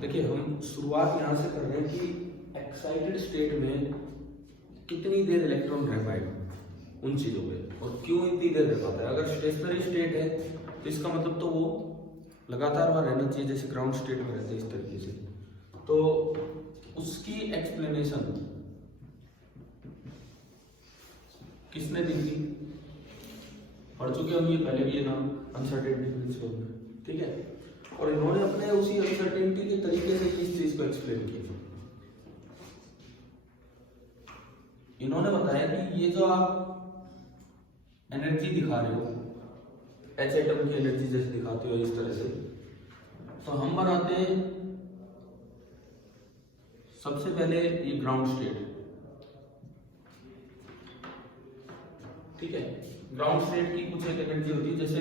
देखिए हम शुरुआत यहाँ से कर रहे हैं कि एक्साइटेड स्टेट में कितनी देर इलेक्ट्रॉन रह पाएगा उन चीज़ों पे, और क्यों इतनी देर रह पाता है। अगर स्टेशनरी स्टेट है तो इसका मतलब तो वो लगातार वहाँ रहना चाहिए, जैसे ग्राउंड स्टेट में रहते हैं इस तरीके से। तो उसकी एक्सप्लेनेशन किसने दी थी, पढ़ चुके हम ये पहले भी, ये नाम अनसर्टेनिटी प्रिंसिपल, ठीक है। और इन्होंने अपने उसी अनसर्टेनिटी के तरीके से किस चीज को एक्सप्लेन किया। इन्होंने बताया कि ये जो आप एनर्जी दिखा रहे हो, एच एटम की एनर्जी जैसे दिखाते हो इस तरह से, तो हम बनाते हैं सबसे पहले ये ग्राउंड स्टेट, ठीक है। ग्राउंड स्टेट की कुछ एक एनर्जी होती है, जैसे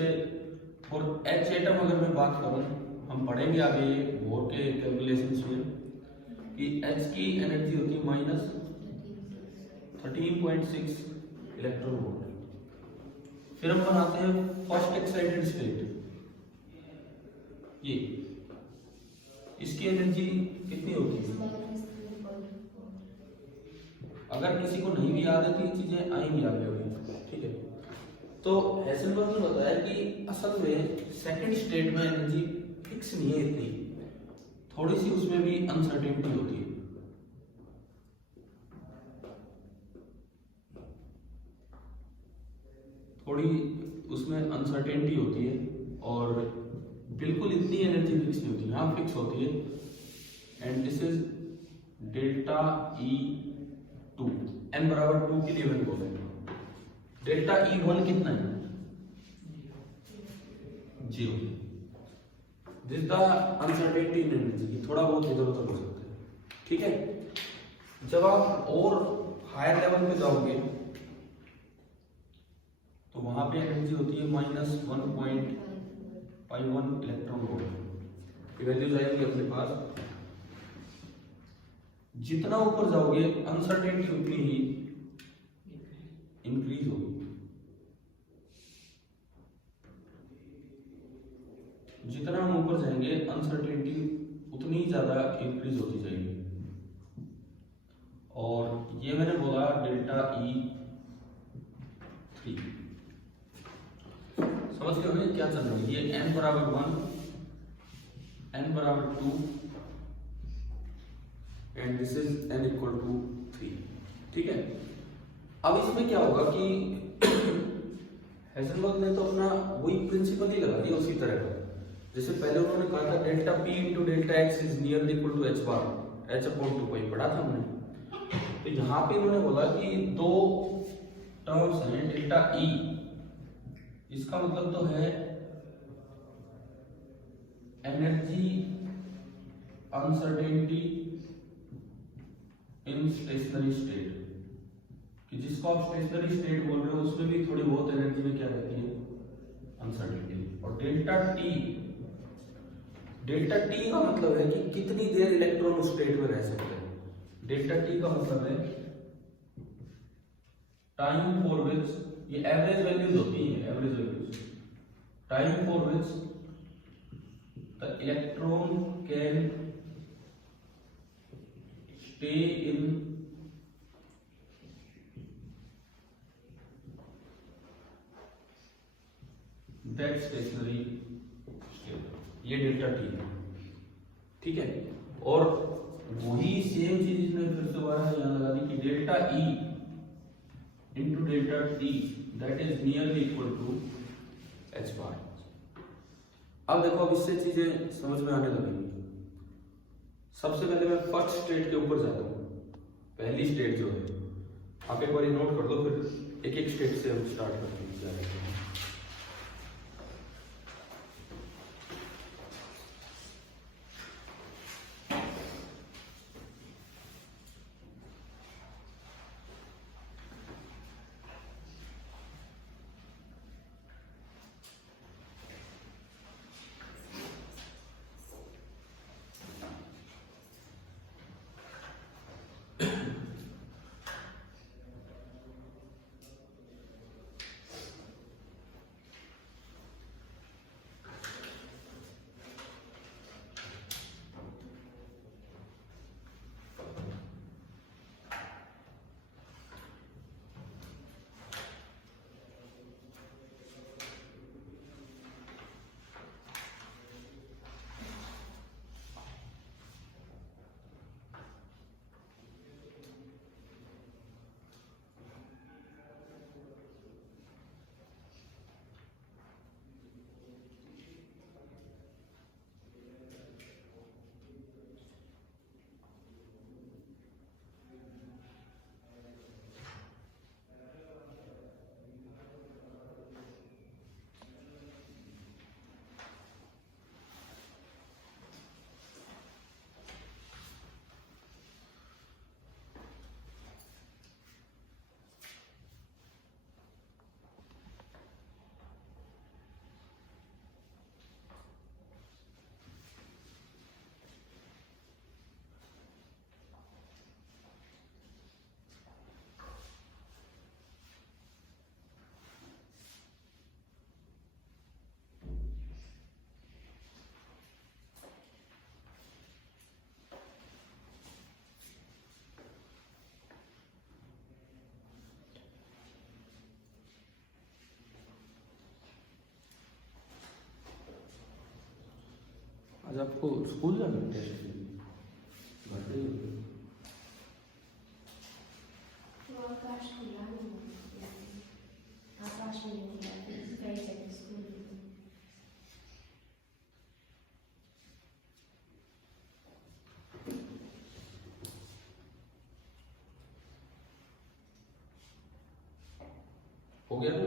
और एच एटम अगर मैं बात करूं, हम पढ़ेंगे आगे बोर के कैलकुलेशंस में कि एच की एनर्जी होती है माइनस 13.6 इलेक्ट्रॉन वोल्ट। फिर हम बनाते हैं फर्स्ट एक्साइटेड स्टेट, ये इसकी एनर्जी कितनी होती है, अगर किसी को नहीं भी याद है तो ये चीजें आएंगी आगे अभी, ठीक है। तो हेज़नबर्ग ने बताया कि असल में सेकंड स्टेट में एनर्जी फिक्स नहीं है इतनी, थोड़ी सी उसमें भी अनसर्टेनिटी होती है। थोड़ी उसमें अनसर्टेनिटी होती है और बिल्कुल इतनी एनर्जी फिक्स नहीं होती, यहाँ फिक्स होती है। And this is delta E2, n बराबर 2 के लिए मैंने बोला डेल्टा E1 कितना है, 0। This the uncertainty in energy, थोड़ा बहुत इधर उधर हो सकता है, ठीक है। जब आप और हायर लेवल पे जाओगे तो वहां पे एनर्जी होती है माइनस 1.51 इलेक्ट्रॉन वोल्ट, वैल्यूज आएगी अपने पास। जितना ऊपर जाओगे अनसर्टेनिटी उतनी ही इंक्रीज होगी, जितना हम ऊपर जाएंगे अनसर्टेनिटी उतनी ज्यादा इंक्रीज होती जाएगी। और ये मैंने बोला डेल्टा E3, समझ गए हमें क्या चल रहा है। ये n बराबर 1, n बराबर 2 and this is n equal to 3, ठीक है। अब इसमें क्या होगा कि हेज़नबर्ग ने तो अपना वही प्रिंसिपल ही लगा दिया उसी तरह का, जैसे पहले उन्होंने कहा था delta P into delta x is near equal to h bar, h upon 2 pi पढ़ा था हमने। तो यहाँ पे इन्होंने बोला कि दो टर्म्स हैं डेल्टा E, इसका मतलब तो है एनर्जी अनसर्टेनिटी इन स्टेशनरी स्टेट, कि जिसको आप स्टेशनरी स्टेट बोल रहे हो उसमें भी थोड़ी बहुत एनर्जी में क्या रहती है, अनसर्टेनिटी। और डेल्टा टी का मतलब है कि कितनी देर इलेक्ट्रॉन उस स्टेट में रह सकते हैं। डेल्टा टी का मतलब है टाइम फॉर विच, ये एवरेज वैल्यूज होती है, average values, time for which the electron can stay in that stationery state, ये डेल्टा टी है, ठीक है। और वही सेम चीज इसमें फिर से दोबारा यहां लगा दी कि delta E into delta T that is nearly equal to h bar. अब देखो, अब इससे चीजें समझ में आने लगेंगी। सबसे पहले मैं फर्स्ट स्टेट के ऊपर जाता हूँ, पहली स्टेट जो है, आप एक बार नोट कर लो, फिर एक एक स्टेट से हम स्टार्ट करते हैं। आज आपको स्कूल जाना है टेस्ट के लिए? घर पे ही हो? आकाश खुला नहीं है, आकाश में नहीं है, कई जगह स्कूल में। हो गया ना?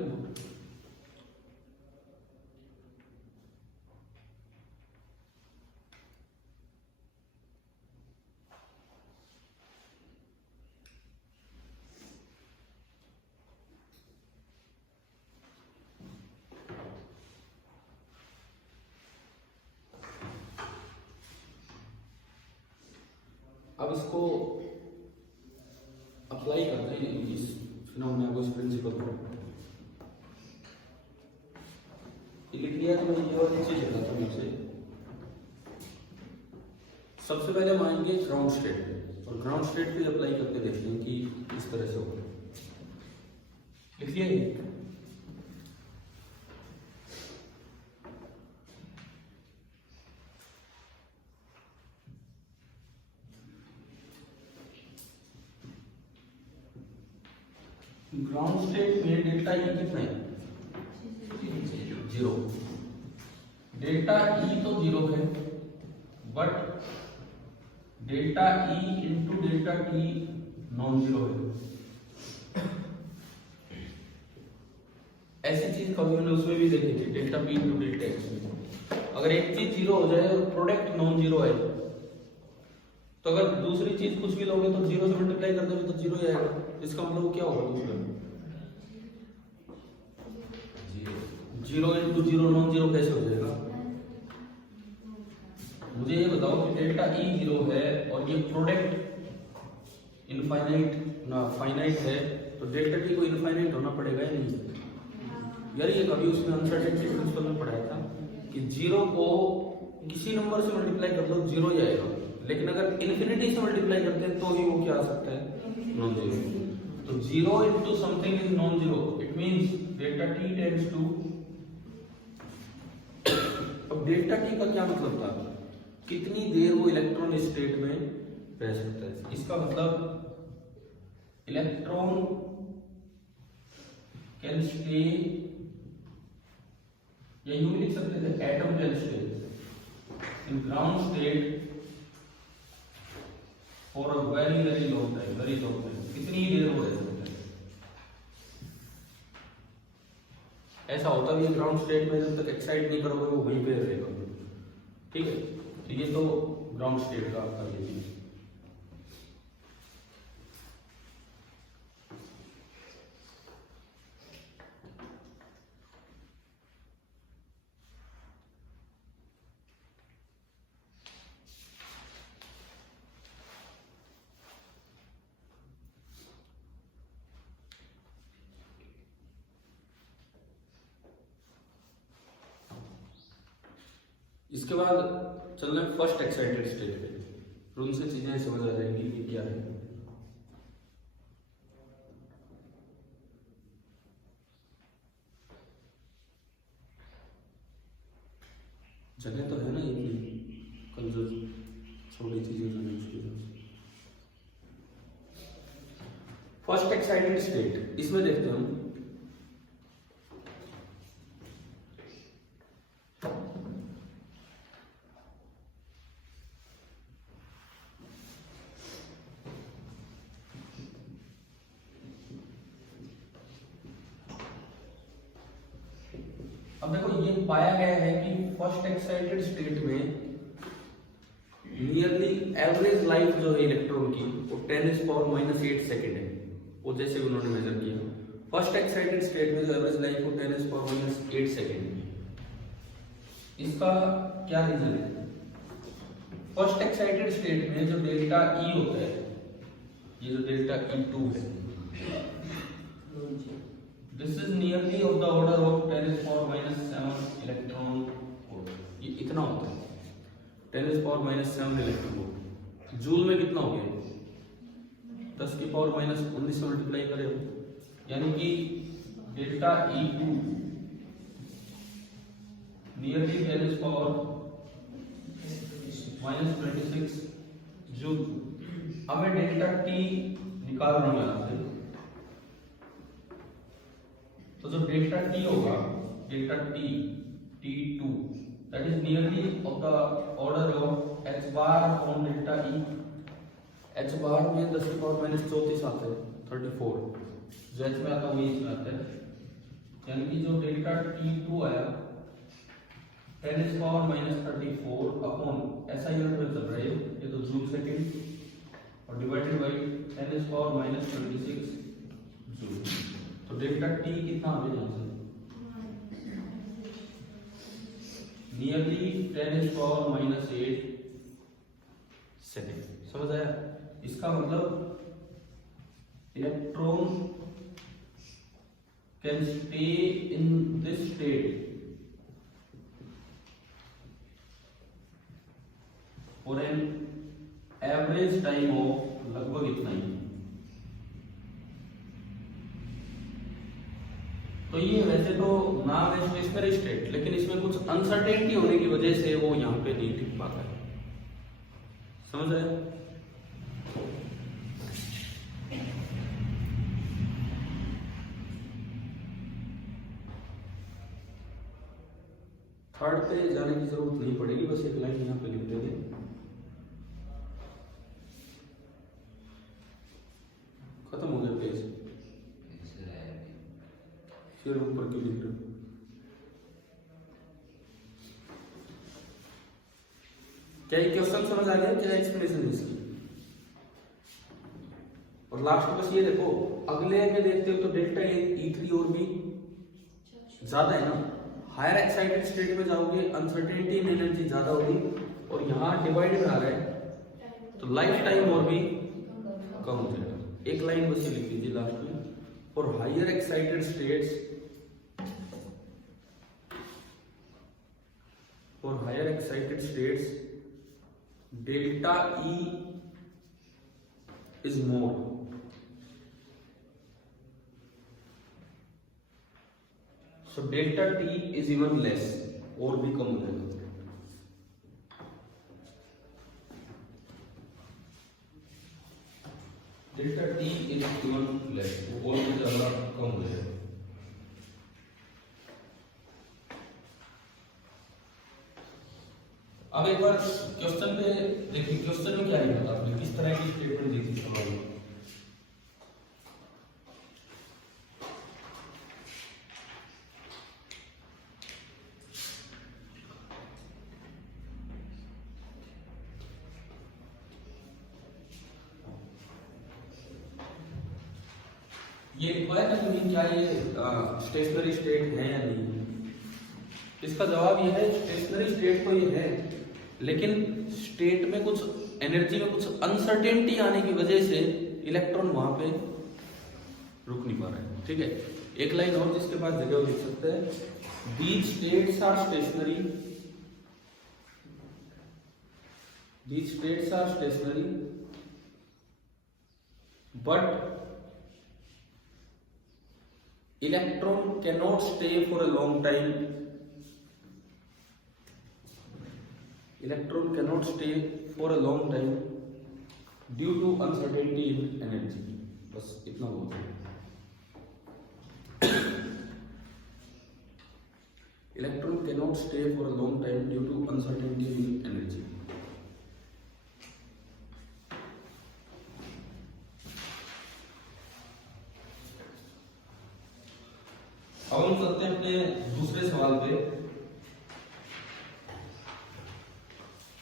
अब इसको अप्लाई करते हैं इस फिनोमेना को, इस प्रिंसिपल को। लिख लिया तो मैं ये वाली चीज बताता हूँ आपसे। सबसे पहले मानेंगे ग्राउंड स्टेट पे, और ग्राउंड स्टेट पे अप्लाई करके देखते हैं कि इस तरह से होगा। लिख लिया ये? ग्राउंड स्टेट में डेल्टा ई कितना है? 0। डेल्टा ई तो 0 है, but delta E into delta T non zero है। ऐसी चीज कभी मैंने उसमें भी देखी थी, delta P into delta x में। अगर एक चीज 0 हो जाए और प्रोडक्ट नॉन जीरो है, तो अगर दूसरी चीज कुछ भी लोगे तो 0 से मल्टीप्लाई कर दोगे तो 0 ही आएगा। इसका मतलब क्या होगा दूसरा? 0 इंटू 0 नॉन जीरो कैसे हो जाएगा? मुझे ये बताओ कि डेल्टा ई 0 है और ये प्रोडक्ट इनफाइनाइट ना फाइनाइट है, तो डेल्टा टी को इनफाइनाइट होना पड़ेगा या नहीं? यार ये कभी उसने अनसर्टेनिटी प्रिंसिपल में पढ़ाया था कि 0 को किसी नंबर से मल्टीप्लाई कर दो 0 ही आएगा, लेकिन अगर इन्फिनिटी से मल्टीप्लाई करते हैं तो ही वो क्या आ सकता है? Non zero. तो 0 into something is non zero, it means delta T tends to. अब डेल्टा टी का क्या मतलब था? कितनी देर वो इलेक्ट्रॉन स्टेट में रह सकता है। इसका मतलब इलेक्ट्रॉन कैन स्टे, या यूं भी लिख सकते थे atom can stay in ground state for a very very long time, very long time. कितनी देर हो रह सकता है? ऐसा होता भी है ग्राउंड स्टेट में, जब तक एक्साइट नहीं करोगे वो वहीं पे रहेगा। ठीक है, तो ये तो ग्राउंड स्टेट का आपका ये है। इसके बाद चल रहे फर्स्ट एक्साइटेड स्टेट पे, फिर उनसे चीजें समझ आ जाएंगी कि क्या है। जगह तो है ना इतनी, कल जो छोटी चीजें जो उसकी। फर्स्ट एक्साइटेड स्टेट, इसमें देखते हैं हम अब देखो ये पाया गया है कि फर्स्ट एक्साइटेड स्टेट में नियरली एवरेज लाइफ जो है इलेक्ट्रॉन की वो 10⁻⁻8 सेकेंड है। वो जैसे उन्होंने मेजर किया, फर्स्ट एक्साइटेड स्टेट में जो एवरेज लाइफ वो 10⁻⁸ सेकेंड है। इसका क्या रीजन है? फर्स्ट एक्साइटेड स्टेट में जो डेल्टा ई होता है, ये जो डेल्टा E2 है, this is nearly of the order of 10⁻⁷ electron volt. ये इतना होता है 10⁻⁷ इलेक्ट्रॉन वोल्ट। जूल में कितना हो गया? 10⁻⁻19 से मल्टीप्लाई करें, यानी कि डेल्टा E2 नियरली 10⁻⁷ -26 जूल। अब मैं डेल्टा टी निकाल रहा हूं यहां से, तो जो डेल्टा टी होगा, delta T T2 that is nearly of the order of h bar upon delta E. h बार में 10⁻⁻34 आता है 34, जो h में आता है वही इसमें आता है, यानी कि जो डेल्टा T2 आया 10⁻⁻34 अपॉन ऐसा यूनिट में चल रहा है ये तो जूल सेकंड और डिवाइडेड बाय 10⁻⁻26 जूल। तो डेल्टा टी कितना आ गया यहाँ से, नियरली 10⁻⁻8 सेकेंड। समझ आया? इसका मतलब electron can stay in this state for an average time of लगभग इतना ही। तो ये वैसे तो नाम है स्टेशनरी स्टेट, लेकिन इसमें कुछ अनसर्टेनिटी होने की वजह से वो यहाँ पे नहीं टिक पाता है। समझ रहे? थर्ड पे जाने की जरूरत नहीं पड़ेगी, बस एक लाइन यहाँ पे लिख देंगे। खत्म हो गया पेज, फिर ऊपर क्यों लिख रहे हो? क्या ये क्वेश्चन समझ आ गया? क्या एक्सप्लेनेशन है इसकी? और लास्ट बस ये देखो, अगले में देखते हो तो डेल्टा E3 और भी ज्यादा है ना। हायर एक्साइटेड स्टेट में जाओगे अनसर्टेनिटी इन एनर्जी ज्यादा होगी, और यहाँ डिवाइड में आ रहा है तो लाइफ टाइम और भी कम हो जाएगा। एक लाइन बस ये लिख लीजिए लास्ट में, for higher excited states, for higher excited states delta E is more, so delta T is even less, और भी कम हो जाएगा। Delta T is even less, और भी ज्यादा कम हो जाएगा। अब एक बार क्वेश्चन पे देखिए, क्वेश्चन में क्या लिखा था आपने, किस तरह की स्टेटमेंट दी थी सवाल में। ये लिखा है ना कि क्या ये स्टेशनरी स्टेट है या नहीं। इसका जवाब ये है, स्टेशनरी स्टेट तो ये है, लेकिन स्टेट में कुछ एनर्जी में कुछ अनसर्टेनिटी आने की वजह से इलेक्ट्रॉन वहां पे रुक नहीं पा रहा है। ठीक है, एक लाइन और जिसके पास जगह लिख सकते हैं, these states are stationary, these states are stationary but electron cannot stay for a long time, electron cannot stay for a long time due to uncertainty in energy। बस इतना बहुत है। electron cannot stay for a long time due to uncertainty in energy। अब हम चलते हैं अपने दूसरे सवाल पे।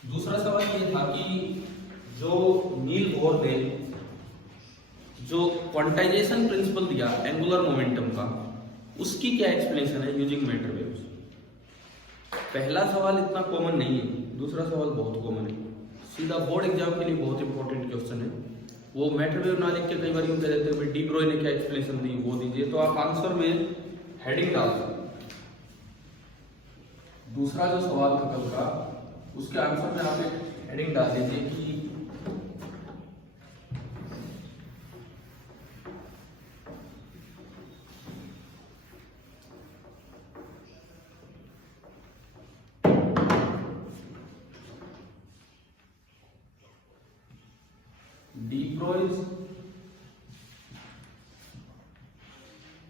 दूसरा सवाल ये था कि जो नील बोर ने जो क्वांटाइजेशन प्रिंसिपल दिया एंगुलर मोमेंटम का, उसकी क्या एक्सप्लेनेशन है यूजिंग मैटर वेव्स। पहला सवाल इतना कॉमन नहीं है, दूसरा सवाल बहुत कॉमन है, सीधा बोर्ड एग्जाम के लिए बहुत इंपॉर्टेंट क्वेश्चन है। वो मैटर वेव ना लिख के कई बार यूं कह देते हैं डी ब्रोय ने क्या एक्सप्लेनेशन दी वो दीजिए, तो आप आंसर में हेडिंग डाल दो। दूसरा जो सवाल था कल का, उसके आंसर में आप एक हेडिंग डाल दीजिए कि Broy's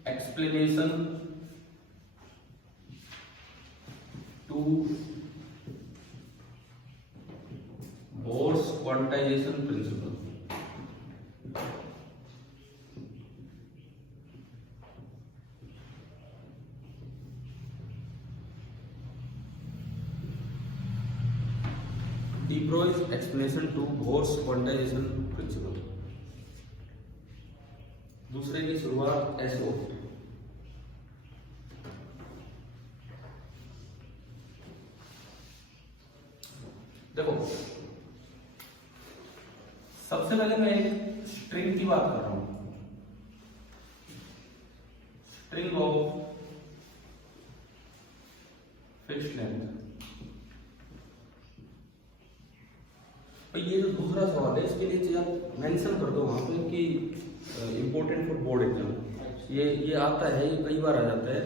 explanation to Bohr's quantization principle. De Broy's explanation to Bohr's quantization principle. दूसरे की शुरुआत ऐसे होती है। देखो, सबसे पहले मैं एक स्ट्रिंग की बात कर रहा हूं, स्ट्रिंग ऑफ फिक्स्ड लेंथ। ये जो दूसरा सवाल है इसके लिए चीज आप मेंशन कर दो वहां पे कि इंपॉर्टेंट फॉर बोर्ड एग्जाम। ये आता है, ये कई बार आ जाता है।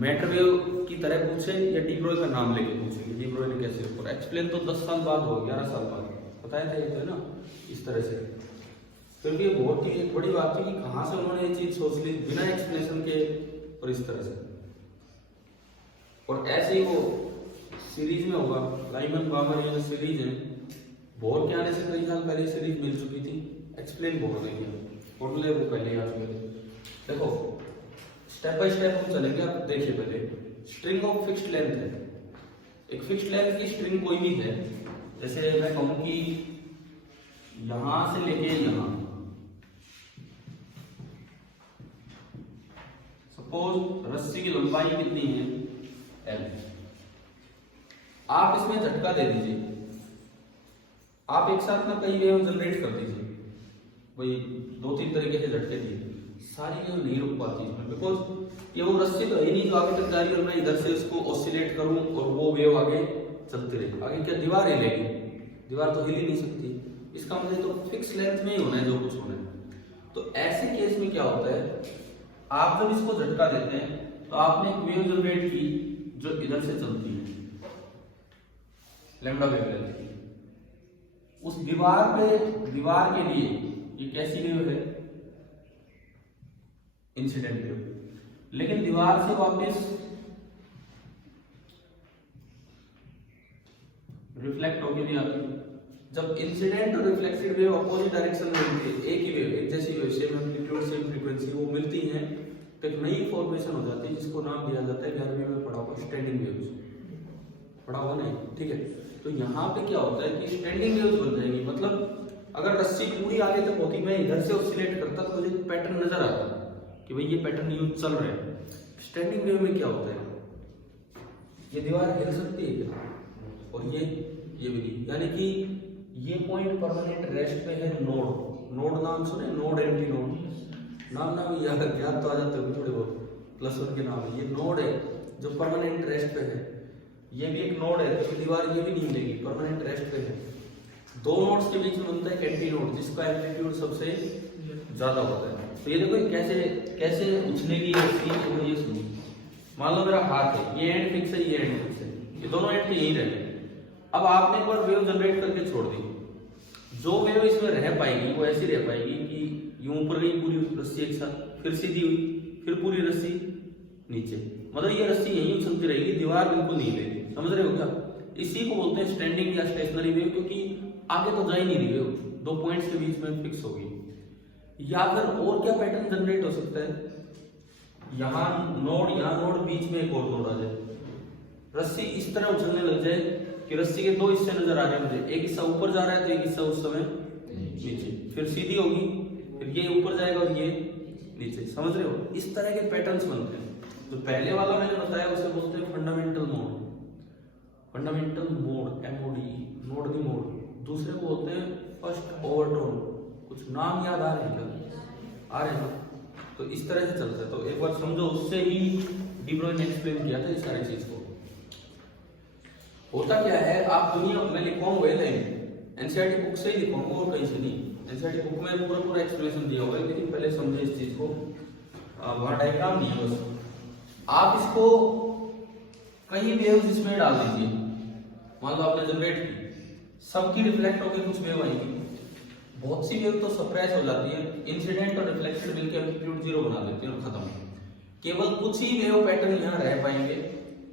मैटरवेव की तरह पूछे या डी ब्रॉय का नाम लेके पूछे कि डी ब्रॉय ने कैसे ऊपर एक्सप्लेन तो 10 साल बाद हो, 11 साल बाद बताया था ये तो है ना, इस तरह से। फिर भी बहुत ही एक बड़ी बात थी कि कहाँ से उन्होंने ये चीज सोच ली बिना एक्सप्लेनेशन के और इस तरह से। और ऐसे ही वो सीरीज में होगा, लाइमन बामर ये जो सीरीज है, बोर के आने से कई साल पहले सीरीज मिल चुकी थी, एक्सप्लेन बोल रही है, फॉर्मूले वो पहले याद हुए। देखो स्टेप बाय स्टेप हम चलेंगे। आप देखिए पहले स्ट्रिंग ऑफ फिक्स्ड लेंथ है। एक फिक्स्ड लेंथ की स्ट्रिंग कोई भी है, जैसे मैं कहूं कि यहां से लेके यहां, सपोज रस्सी की लंबाई कितनी है L। आप इसमें झटका दे दीजिए, आप एक साथ में कई वेव जनरेट कर दीजिए, वही 2-3 तरीके से झटके दिए, सारी वेव नहीं रुक पाती इसमें, बिकॉज ये वो रस्सी तो है नहीं जो आगे तक जा रही है और मैं इधर से उसको ऑसिलेट करूं और वो वेव आगे चलती रहे। आगे क्या दीवार हिलेगी? दीवार तो हिल ही नहीं सकती। इसका मतलब तो फिक्स लेंथ में ही होना है जो कुछ होना है। तो ऐसे केस में क्या होता है, आप जब इसको झटका देते हैं तो आपने एक वेव जनरेट की जो इधर से चलती है, लैम्डा वेवलेंथ की। उस दीवार के लिए ये कैसी वेव है? Incident wave. लेकिन दीवार से वापस रिफ्लेक्ट होके भी आती है। जब इंसिडेंट और रिफ्लेक्टेड वेव अपोजिट डायरेक्शन में मिलती है, एक ही वेव, एक जैसी wave, same amplitude same frequency, वो मिलती है तो एक नई फॉर्मेशन हो जाती है जिसको नाम दिया जाता है, 11वीं में पढ़ा होगा, स्टैंडिंग वेव्स। पढ़ा होगा नहीं? ठीक है। तो यहाँ पे क्या होता है कि स्टैंडिंग वेव्स बन जाएंगी। मतलब अगर रस्सी पूरी आगे तक होती, मैं इधर से ऑसिलेट करता तो मुझे पैटर्न नजर आता कि भाई ये पैटर्न यूं चल रहा है। स्टैंडिंग वेव में क्या होता है, ये दीवार हिल सकती है क्या? और ये भी नहीं। यानी कि ये पॉइंट परमानेंट रेस्ट पे है। नोड नाम सुने? नोड, एंटी नोड, नाम याद तो आ जाते होंगे थोड़े बहुत, +1 के नाम है। ये नोड है जो परमानेंट रेस्ट पे है। ये भी एक नोड है, तो दीवार ये भी नहीं हिलेगी, परमानेंट रेस्ट पे है। दो नोड्स के बीच में बनता है एंटी नोड जिसका एम्पलीट्यूड सबसे ज्यादा होता है। तो ये देखो कैसे उछलेगी रस्सी, वो ये सुनिए। मान लो मेरा हाथ है, ये एंड फिक्स है, ये एंड फिक्स है, ये दोनों एंड यहीं रहे। अब आपने एक बार वेव जनरेट करके छोड़ दी, जो वेव इसमें रह पाएगी वो ऐसी रह पाएगी कि यूं ऊपर गई पूरी रस्सी एक साथ, फिर सीधी हुई, फिर पूरी रस्सी नीचे। मतलब ये रस्सी यहीं उछलती रहेगी, दीवार बिल्कुल नहीं लेगी। समझ रहे हो क्या? इसी को बोलते हैं स्टैंडिंग या स्टेशनरी वेव, क्योंकि आगे तो जा ही नहीं रही वेव, दो पॉइंट्स के बीच में फिक्स होगी। या फिर और क्या पैटर्न जनरेट हो सकता है, यहाँ नोड, बीच में एक और नोड आ जाए, रस्सी इस तरह उछलने लग जाए कि रस्सी के दो हिस्से नजर आ रहे हैं मुझे, एक हिस्सा ऊपर जा रहा है तो एक हिस्सा उस समय नीचे, फिर सीधी होगी, फिर ये ऊपर जाएगा और ये नीचे। समझ रहे हो? इस तरह के पैटर्न्स बनते हैं। तो पहले वाला मैंने बताया उसे बोलते हैं फंडामेंटल मोड, MOD, नोड दी मोड। दूसरे को बोलते हैं फर्स्ट ओवरटोन। कुछ नाम याद आ रहे हैं क्या? आ रहे हैं। तो इस तरह से चलता है। तो एक बार समझो, उससे ही डी ब्रॉय ने एक्सप्लेन किया था इस सारी चीज को। होता क्या है, आप दुनिया में लिखवाऊंगा एनसीईआरटी बुक से ही लिखवाऊंगा और कहीं से नहीं। एनसीईआरटी बुक में पूरा एक्सप्लेनेशन दिया हुआ है, लेकिन पहले समझे इस चीज को। वहां डायग्राम नहीं है, बस आप इसको कई वेव्स इसमें डाल दीजिए। मान लो आपने जनरेट की, सबकी रिफ्लेक्ट होकर कुछ वेव आएंगी। बहुत सी वेव तो सप्रेस हो जाती है, इंसिडेंट और रिफ्लेक्टेड वेव के एम्पलीट्यूड जीरो बना देते हैं, खत्म। केवल कुछ ही वेव पैटर्न यहाँ रह पाएंगे।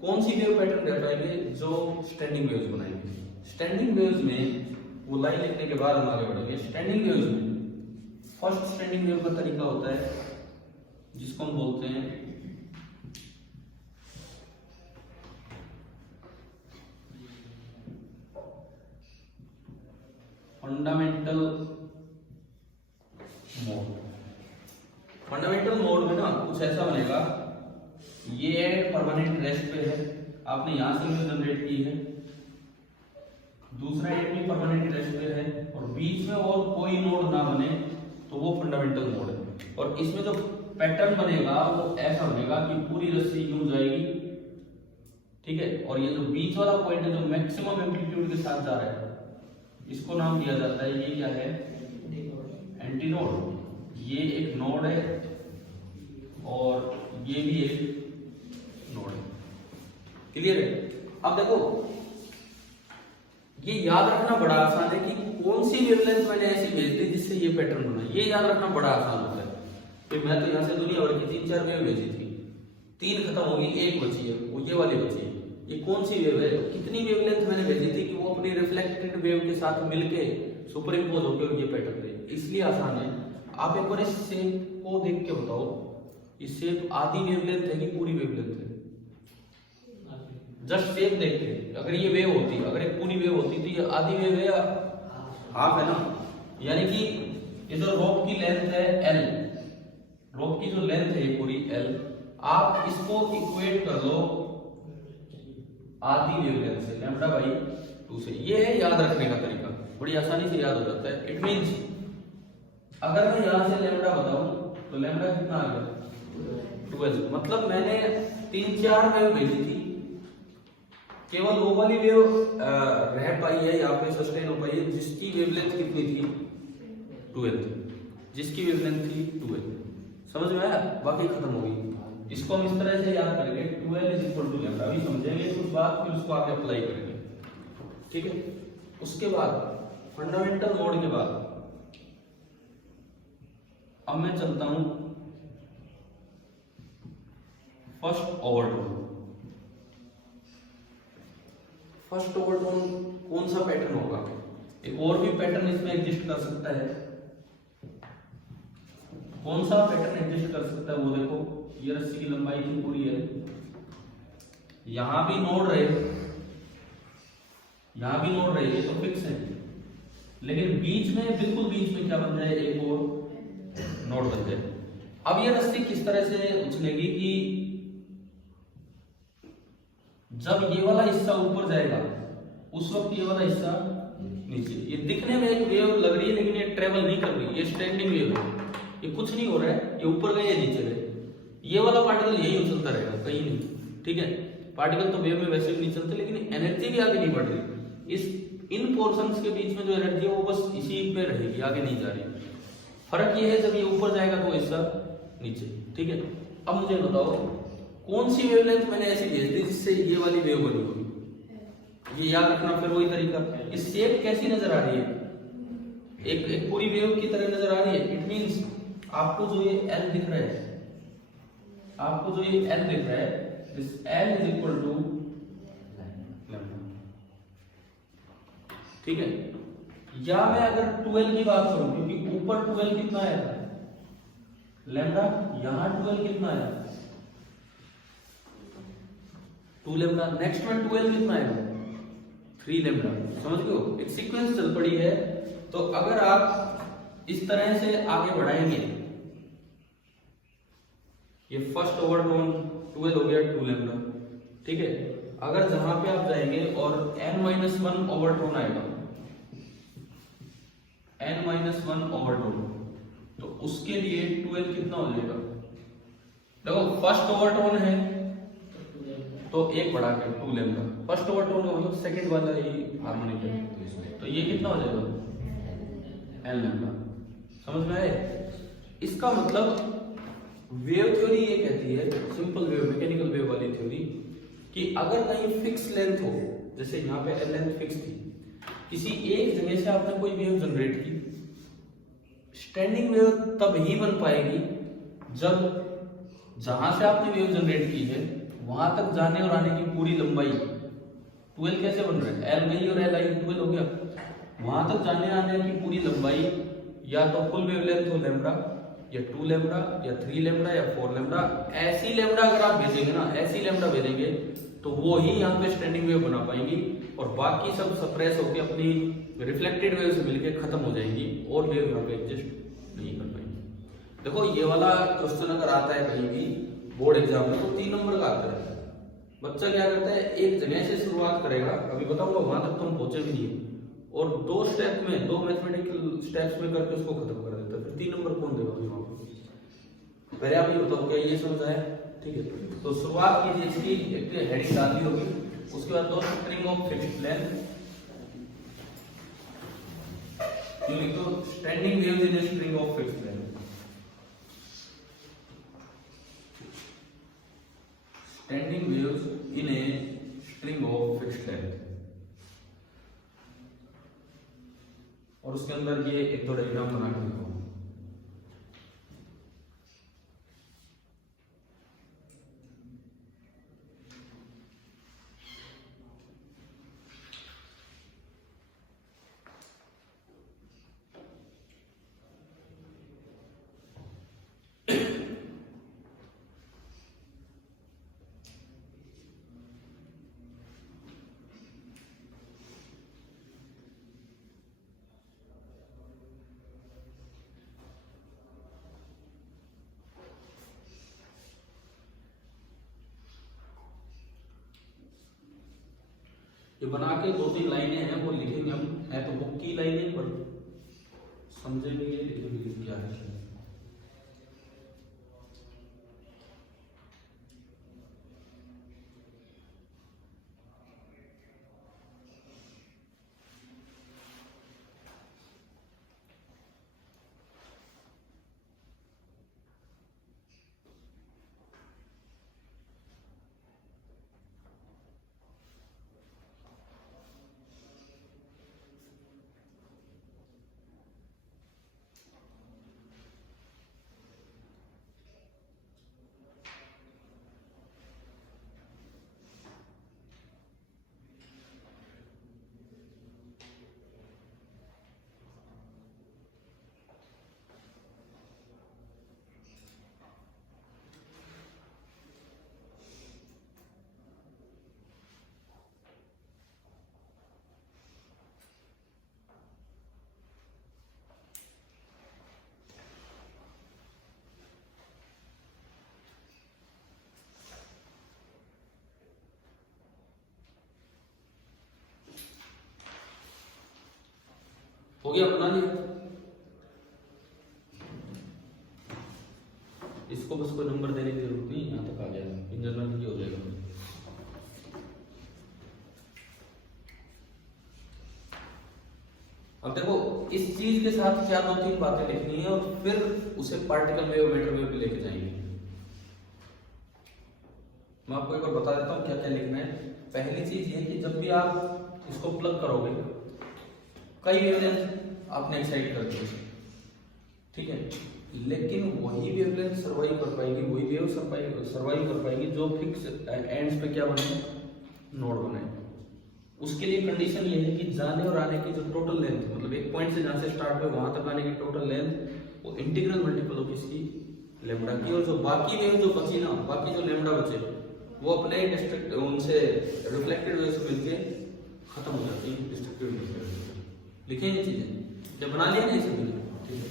कौन सी वेव पैटर्न रह पाएंगे? जो स्टैंडिंग वेव्स बनाएंगे। स्टैंडिंग वेव्स में वो लाइन लिखने के बाद हम आगे बढ़ेंगे। स्टैंडिंग वेव्स में फर्स्ट स्टैंडिंग वेव का तरीका होता है जिसको हम बोलते हैं फंडामेंटल मोड। फंडामेंटल मोड में ना कुछ ऐसा बनेगा, ये परमानेंट रेस्ट पे है, आपने यहां से वेव जनरेट की है, दूसरा एड भी परमानेंट रेस्ट पे है, और बीच में और कोई नोड ना बने तो वो फंडामेंटल मोड है। और इसमें जो पैटर्न बनेगा वो ऐसा बनेगा कि पूरी रस्सी यूं जाएगी, ठीक है, और ये जो बीच वाला पॉइंट है जो मैक्सिमम एम्पलीट्यूड के साथ जा रहा है, इसको नाम दिया जाता है, ये क्या है? Anti node. ये एक नोड है और ये भी एक नोड है। क्लियर है? अब देखो, ये याद रखना बड़ा आसान है कि कौन सी वेवलेंथ मैंने ऐसी भेज दी जिससे ये पैटर्न बना। ये याद रखना बड़ा आसान होता है कि मैं तो यहाँ से दुनिया भर की 3-4 वेव भेजी थी, 3 खत्म होगी, एक बची है, वो ये वाली बची है। ये कौन सी वेव है? कितनी वेवलेंथ मैंने भेजी थी कि वो अपनी रिफ्लेक्टेड वेव के साथ मिलके सुपर इम्पोज होकर ये पैटर्न दे, इसलिए आसान है। आप एक बार इस शेप को देख के बताओ, इस शेप आधी वेवलेंथ है कि पूरी वेवलेंथ है? जस्ट शेप देख के, अगर ये वेव होती, अगर एक पूरी वेव होती तो ये आधी वेव है या हाफ है ना? यानी कि ये जो रोप की लेंथ है L, रोप की जो लेंथ है ये पूरी L, आप इसको इक्वेट कर लो आधी वेवलेंथ से, लैम्डा बाई 2 से। ये है याद रखने का तरीका, बड़ी आसानी से याद हो जाता है। इट मींस अगर मैं यहां से लैम्डा बताऊं तो लैम्डा कितना आ गया? 12। मतलब मैंने 3-4 वेव भेजी थी, केवल वो वाली वेव रह पाई है, यहाँ पे सस्टेन हो पाई है जिसकी वेवलेंथ कितनी थी? 12। जिसकी वेवलेंथ थी 12। समझ में आया? बाकी खत्म हो गई। इसको हम इस तरह से याद करेंगे, 12 इज इक्वल टू लैम्डा। अभी समझेंगे कुछ बात, फिर उसको आगे अप्लाई करेंगे, ठीक है। उसके बाद फंडामेंटल मोड के बाद अब मैं चलता हूं फर्स्ट ओवरटोन। फर्स्ट ओवरटोन कौन सा पैटर्न होगा? एक और भी पैटर्न इसमें एग्जिस्ट कर सकता है। कौन सा पैटर्न एग्जिस्ट कर सकता है वो देखो, ये रस्सी की लंबाई की पूरी है, यहां भी नोड रहे, यहां भी नोड रहे, ये तो फिक्स है, लेकिन बीच में, बिल्कुल बीच में क्या बन जाए? एक और नोड बन जाए। अब ये रस्सी किस तरह से उछलेगी कि जब ये वाला हिस्सा ऊपर जाएगा उस वक्त ये वाला हिस्सा नीचे। ये दिखने में एक वेव लग रही है लेकिन ये ट्रेवल नहीं कर रही, ये स्टैंडिंग वेव है, ये कुछ नहीं हो रहा है, ये ऊपर गए या नीचे गए। ये वाला पार्टिकल यही उछलता रहेगा, कहीं नहीं, ठीक है। पार्टिकल तो वेव में वैसे भी नहीं चलते, लेकिन एनर्जी भी आगे नहीं बढ़ रही। इस इन पोर्शंस के बीच में जो एनर्जी है वो बस इसी पे रहेगी, आगे नहीं जा रही। फर्क ये है जब ये ऊपर जाएगा तो हिस्सा नीचे, ठीक है। अब मुझे बताओ कौन सी वेवलेंथ मैंने ऐसी भेज दी जिससे ये वाली वेव बनी होगी? ये याद रखना फिर वही तरीका। इस शेप कैसी नजर आ रही है? एक पूरी वेव की तरह नजर आ रही है। इट मींस आपको जो ये L दिख रहा है, आपको जो ये L दिख रहा है, this L is equal to lambda, ठीक है। या मैं अगर 12 की बात करूं, क्योंकि ऊपर 12 कितना आया था? लैम्डा। यहां 12 कितना आया? 2 लैम्डा। नेक्स्ट में 12 कितना आएगा? 3 लैम्डा। समझ गए हो? एक सीक्वेंस चल पड़ी है। तो अगर आप इस तरह से आगे बढ़ाएंगे, ये फर्स्ट ओवरटोन 12 हो गया 2 लैम्डा, ठीक है। अगर जहां पे आप जाएंगे और n-1 ओवरटोन आएगा, n-1 ओवरटोन, तो उसके लिए 12 कितना हो जाएगा? देखो फर्स्ट ओवरटोन है तो एक बढ़ा के 2 लैम्डा, फर्स्ट ओवरटोन का मतलब सेकंड वाला ही हार्मोनिक है, तो ये कितना हो जाएगा? n lambda. समझ में आए? इसका मतलब वेव थ्योरी ये कहती है, सिंपल वेव, मैकेनिकल वेव वाली थ्योरी, कि अगर कहीं फिक्स लेंथ हो, जैसे यहाँ पे L लेंथ फिक्स थी, किसी एक जगह से आपने कोई वेव जनरेट की, स्टैंडिंग वेव तब ही बन पाएगी जब जहां से आपने वेव जनरेट की है वहां तक जाने और आने की पूरी लंबाई 12 कैसे बन रहा है, एल गई और एल आई 12 हो गया, वहां तक जाने आने की पूरी लंबाई या तो फुल वेवलेंथ हो लैम्बडा या 2 लैम्बडा या 3 लैम्बडा या 4 लैम्बडा, ऐसी लैम्बडा अगर आप भेजेंगे ना, ऐसी लैम्बडा भेजेंगे तो वो ही यहाँ पे स्टैंडिंग वेव बना पाएंगी और बाकी सब सप्रेस होकर अपनी रिफ्लेक्टेड वेव से मिलकर खत्म हो जाएंगी और वेव यहाँ पे एडजस्ट नहीं कर पाएंगी। देखो ये वाला क्वेश्चन अगर आता है कहीं भी बोर्ड एग्जाम में तो 3 नंबर का आता है। बच्चा क्या करता है, एक जगह से शुरुआत करेगा, अभी बताऊंगा वहां तक तो हम पहुंचे भी नहीं, और 2 स्टेप में 2 मैथमेटिकल स्टेप्स में करके उसको खत्म कर देता है। फिर 3 नंबर कौन देगा वहां पे? पहले आप ये बताओ क्या ये समझ आया? ठीक है, तो शुरुआत कीजिए इसकी, एक हेडिंग डाली होगी, उसके बाद 2 string of fixed length, you लिख दो standing waves in a string of fixed length, standing waves in a string of fixed length, और उसके अंदर ये एक तो डायग्राम बना के लिखो। ये बना के 2-3 लाइनें हैं वो लिखेंगे हम, है तो बुक की लाइनें पर समझेंगे लिखेंगे क्या है। हो गया, बना लिया इसको, बस कोई नंबर देने की जरूरत नहीं, यहां तक आ गया, इन जनरल की हो जाएगा। अब देखो इस चीज के साथ क्या 2-3 बातें लिखनी है और फिर उसे पार्टिकल वेव मैटर वेव पे लेके जाएंगे। मैं आपको एक बार बता देता हूँ क्या क्या लिखना है। पहली चीज ये कि जब भी आप इसको प्लग करोगे कई वेवलेंथ आपने एक्साइट कर दी, ठीक है, लेकिन वही वेवलेंथ सर्वाइव कर पाएगी, वही वेव सर्वाइव कर पाएगी जो फिक्स एंड्स पे क्या बने, नोड बने। उसके लिए कंडीशन ये है कि जाने और आने की जो टोटल लेंथ, मतलब एक पॉइंट से जहां से स्टार्ट हुए वहां तक आने की टोटल लेंथ वो इंटीग्रल मल्टीपल होगी इसकी लैम्बडा की, और जो बाकी वेव जो बची ना, बाकी जो लैम्बडा बचे वो अपने डिस्ट्रिक्ट उनसे रिफ्लेक्टेड वेव से मिलके खत्म हो जाती है डिस्ट्रिक्टेड वेव से। लिखेंगे चीजें जब बना लिया ना इसे, ठीक है।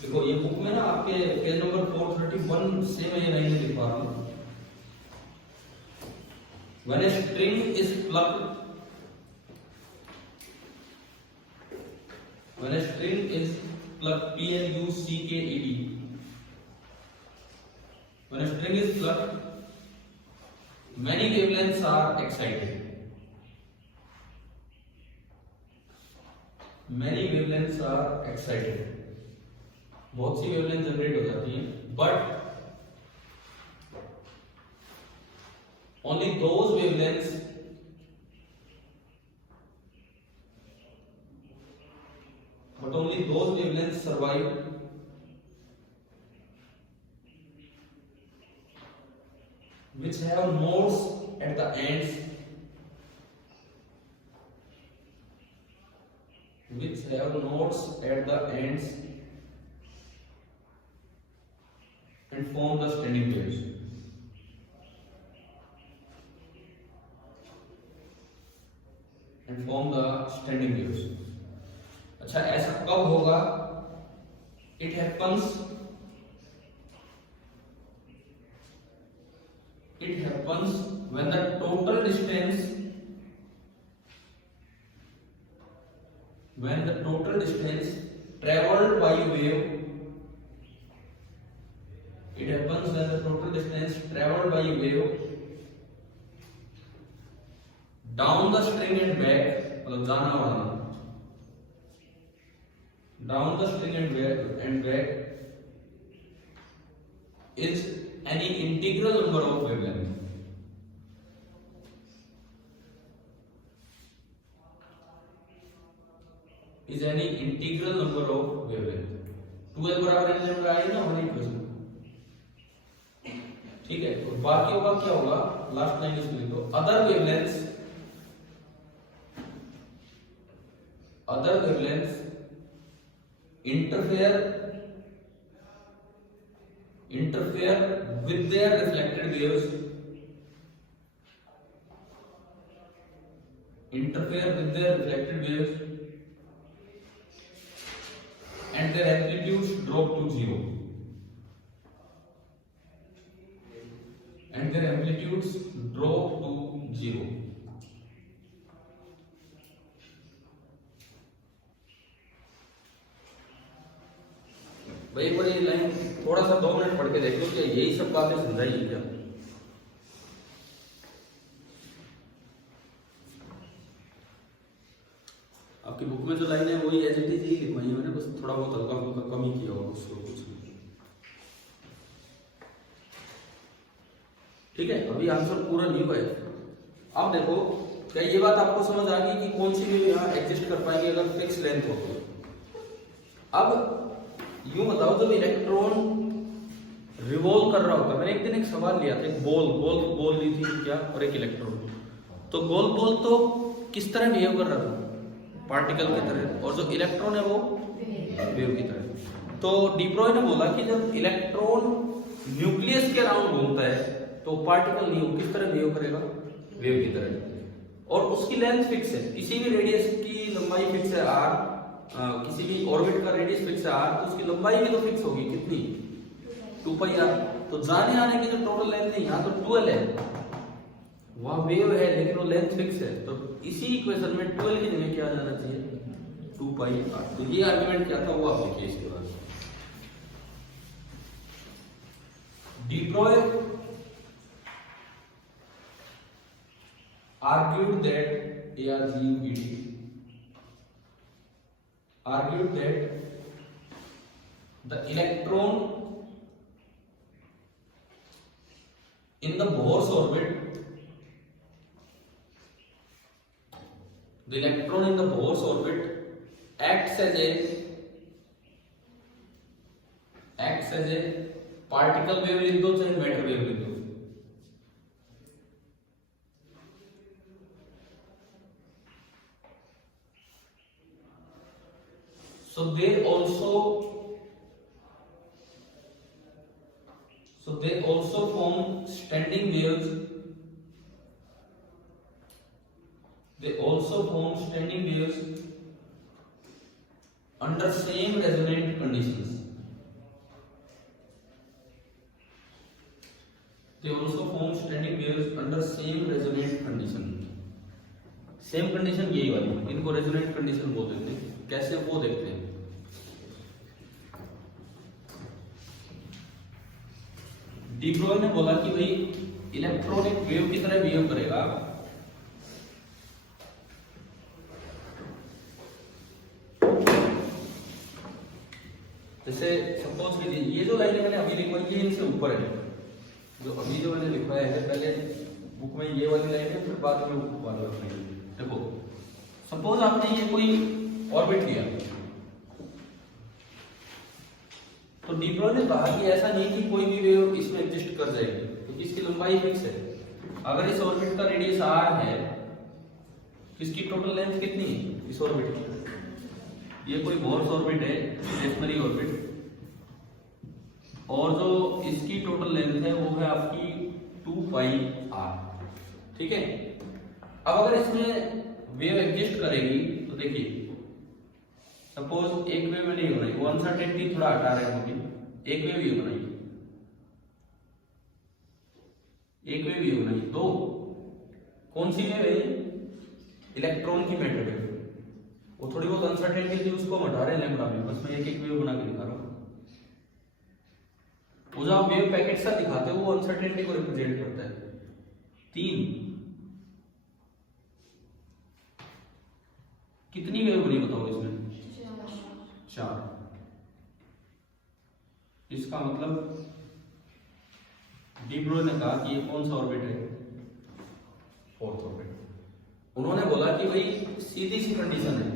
देखो ये बुक में ना आपके पेज नंबर 431 से मैं ये लाइन लिख पा रहा हूं। When a string is plucked, when a string is plucked, P-L-U-C-K-E-D, when a string is plucked, many wavelengths are excited. Many wavelengths are excited. बहुत सी वेवलेंथ जनरेट हो जाती हैं, but only those wavelengths survive which have nodes at the ends, which have nodes at the ends and form the standing waves. And form the standing waves. अच्छा, ऐसा कब होगा? It happens when the total distance traveled by a wave, it happens when the total distance traveled by a wave down the string and back, मतलब जाना और आना, down the string and back is any integral number of wavelength. Is any integral number of wavelength. 2l बराबर n lambda आई ना हमारी equation, ठीक है। तो बाकी होगा क्या होगा, लास्ट लाइन इसमें लिखो, other wavelengths interfere with their reflected waves, and their amplitudes drop to zero. भाई एक बार ये लाइन थोड़ा सा 2 मिनट पढ़ के देखो कि यही सब बातें समझाई क्या। आपकी बुक में जो लाइन है वही एज इट इज ही लिखवाई है मैंने, बस थोड़ा बहुत हल्का फुल्का कम ही किया होगा उसको, कुछ नहीं। ठीक है, अभी आंसर पूरा न्यू है। अब देखो, क्या ये बात आपको समझ आ गई कि कौन सी वेव यहाँ एग्जिस्ट कर पाएंगे अगर फिक्स लेंथ हो तो? अब यूं बताओ, जब इलेक्ट्रॉन रिवॉल्व कर रहा होता है, मैंने एक दिन एक सवाल लिया था, एक बॉल ली थी क्या और एक इलेक्ट्रॉन, तो गोल बॉल तो किस तरह बिहेव कर रहा था? पार्टिकल की तरह, और जो इलेक्ट्रॉन है वो वेव की तरह। तो डी ब्रॉय ने बोला कि जब इलेक्ट्रॉन न्यूक्लियस के अराउंड घूमता है तो पार्टिकल नहीं, वो किस तरह बिहेव करेगा? वेव की तरह। और उसकी लेंथ फिक्स है, किसी भी रेडियस की लंबाई फिक्स है r, किसी भी ऑर्बिट का रेडियस फिक्स है r, तो उसकी लंबाई भी तो फिक्स होगी, कितनी? 2πr। तो जाने आने की जो टोटल लेंथ है यहाँ तो 12 है, वहां वेव है लेकिन वो लेंथ फिक्स है, तो इसी इक्वेशन में 12 की जगह क्या आ जाना चाहिए? 2πr। तो ये आर्गुमेंट क्या था वो आप लिखिए इसके बाद। D Broglie argued that the electron in the Bohr's orbit acts as a particle wave लिख दो चाहे मैटर वेव लिख दो। So they also form standing waves. Under same resonant conditions. Same condition यही वाली, इनको रेजोनेंट कंडीशन बोल देते हैं। कैसे वो देखते हैं। डी ब्रॉय ने बोला कि भाई इलेक्ट्रॉन एक वेव की तरह बिहेव करेगा। जैसे सपोज कीजिए ये जो लाइन मैंने अभी लिखवाई ये इनसे ऊपर है, जो अभी जो मैंने लिखवाया है पहले बुक में ये वाली लाइन है, फिर बाद में वाला लाइन। देखो सपोज आपने ये कोई ऑर्बिट लिया, तो डी ब्रॉय ने कहा कि ऐसा नहीं कि कोई भी वेव इसमें एग्जिस्ट कर जाएगी, तो इसकी लंबाई फिक्स है। अगर इस ऑर्बिट का रेडियस r है, इसकी टोटल लेंथ कितनी है इस ऑर्बिट की? ये कोई बोर्स ऑर्बिट है, स्टेशनरी ऑर्बिट, और जो इसकी टोटल लेंथ है वो है आपकी 2 पाई r। ठीक है। अब अगर इसमें वेव एग्जिस्ट करेगी तो देखिए, सपोज एक वेव नहीं हो रही, वो अनसर्टेनिटी थोड़ा हटा रहे होगी, एक वेव ही हो रही, एक वेव ही हो रही, तो कौन सी वेव है? इलेक्ट्रॉन की मेथड है। वो थोड़ी बहुत अनसर्टेनिटी थी, उसको हम हटा रहे हैं लैम्डा में, बस मैं एक एक वेव बना के दिखा रहा हूं। वो जो आप वेव पैकेट सा दिखाते हो वो अनसर्टेनिटी को रिप्रेजेंट करता है। 3 कितनी वेव बनी बताओ इसमें? 4। इसका मतलब डी ब्रोई ने कहा कि ये कौन सा ऑर्बिट है? 4th orbit. उन्होंने बोला कि भाई सीधी सी कंडीशन है,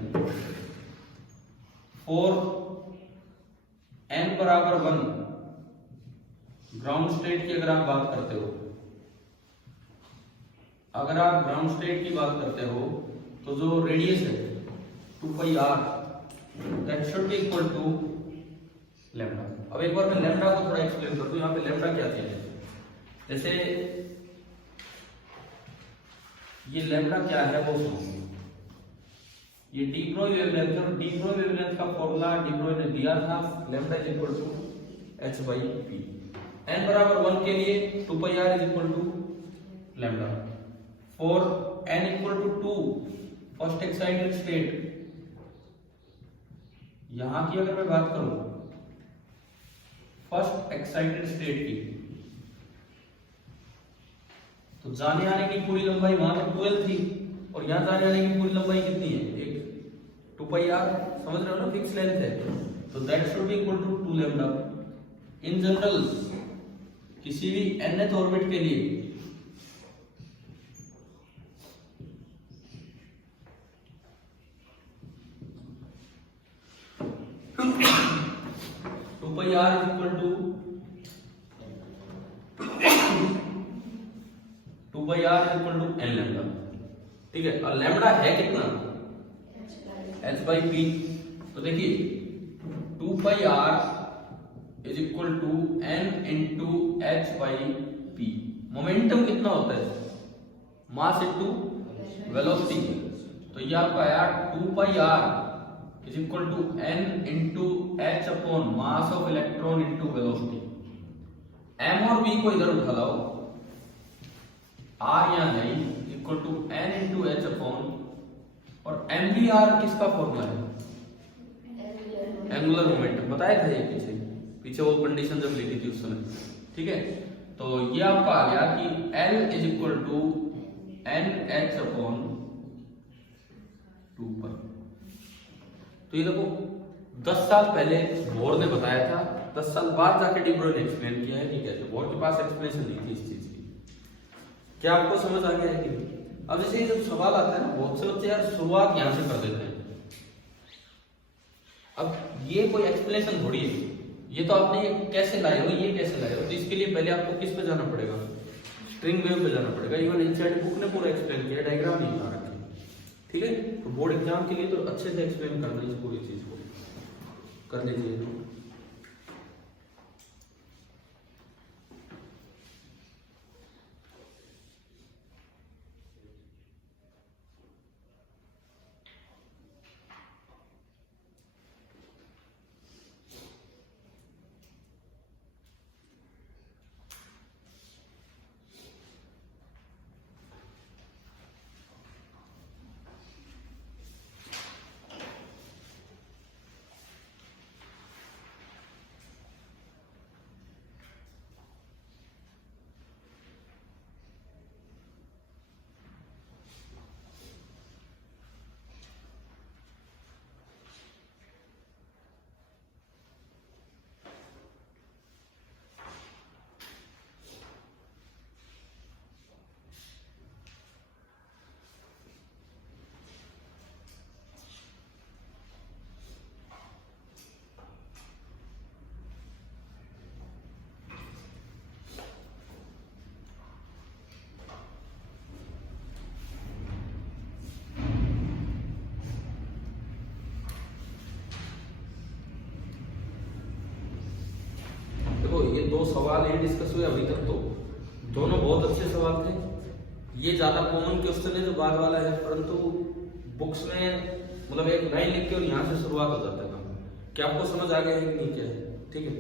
फॉर n बराबर 1 ग्राउंड स्टेट की अगर आप बात करते हो, अगर आप ग्राउंड स्टेट की बात करते हो तो जो रेडियस है 2 pi r that should be equal to lambda. अब एक बार मैं लैम्डा को थोड़ा एक्सप्लेन कर दूं, यहाँ पे लैम्डा क्या चीज है। जैसे ये लैम्डा क्या है वो सुनो। ये डी ब्रोई वेवलेंथ है, और डी ब्रोई वेवलेंथ का फॉर्मूला डी ब्रोई ने दिया था, lambda is equal to h by p। n बराबर 1 के लिए 2 pi r is equal to lambda. For n equal to 2 first excited state, यहां की अगर मैं बात करूं फर्स्ट एक्साइटेड स्टेट की, तो जाने आने की पूरी लंबाई वहां तक 12 थी, और यहां जाने आने की पूरी लंबाई कितनी है? एक 2 पाई r, समझ रहे हो ना, फिक्स लेंथ है, तो that should be equal to 2 lambda. In general किसी भी nth ऑर्बिट के लिए pi r is equal to 2 pi r is equal to n lambda. ठीक है। और लैम्डा है कितना? h by p। तो देखिए 2 pi r is equal to n into h by p। Momentum कितना होता है? Mass into velocity. तो ये आपका आया 2 pi r is equal to n into h upon mass of electron into velocity. m और b को इधर उठा लाओ, r यहां है equal to n into h upon, और mvr किसका फॉर्मूला है? Angular momentum. बताया था ये पीछे वो कंडीशन जब लिखी थी उस समय। ठीक है। तो ये आपका आ गया कि l is equal to n h upon 2 पर। तो ये देखो 10 साल पहले बोर ने बताया था, 10 साल बाद जाके डी ब्रोई ने एक्सप्लेन किया है। ठीक है। तो बोर के पास एक्सप्लेनेशन नहीं थी इस चीज की। क्या आपको समझ आ गया है कि? अब जैसे जब सवाल आता है ना, बहुत से बच्चे यार शुरुआत यहां से कर देते हैं। अब ये कोई एक्सप्लेनेशन थोड़ी है, ये तो आपने ये कैसे लाए हो, ये कैसे लाए हो, तो इसके लिए पहले आपको किस पे जाना पड़ेगा? स्ट्रिंग वेव पे जाना पड़ेगा। इवन इनसाइड बुक ने पूरा एक्सप्लेन किया, डायग्राम नहीं बना रखी। ठीक है। तो बोर्ड एग्जाम के लिए तो अच्छे से एक्सप्लेन करना है इस पूरी चीज को, कर लीजिए। जो सवाल ये डिस्कस हुए अभी तक, तो दोनों बहुत अच्छे सवाल थे। ये ज्यादा कॉमन क्वेश्चन है जो बाद वाला है, परंतु बुक्स में मतलब एक लाइन लिख के और यहाँ से शुरुआत हो जाता है काम। क्या आपको समझ आ गया है कि नहीं क्या है? ठीक है,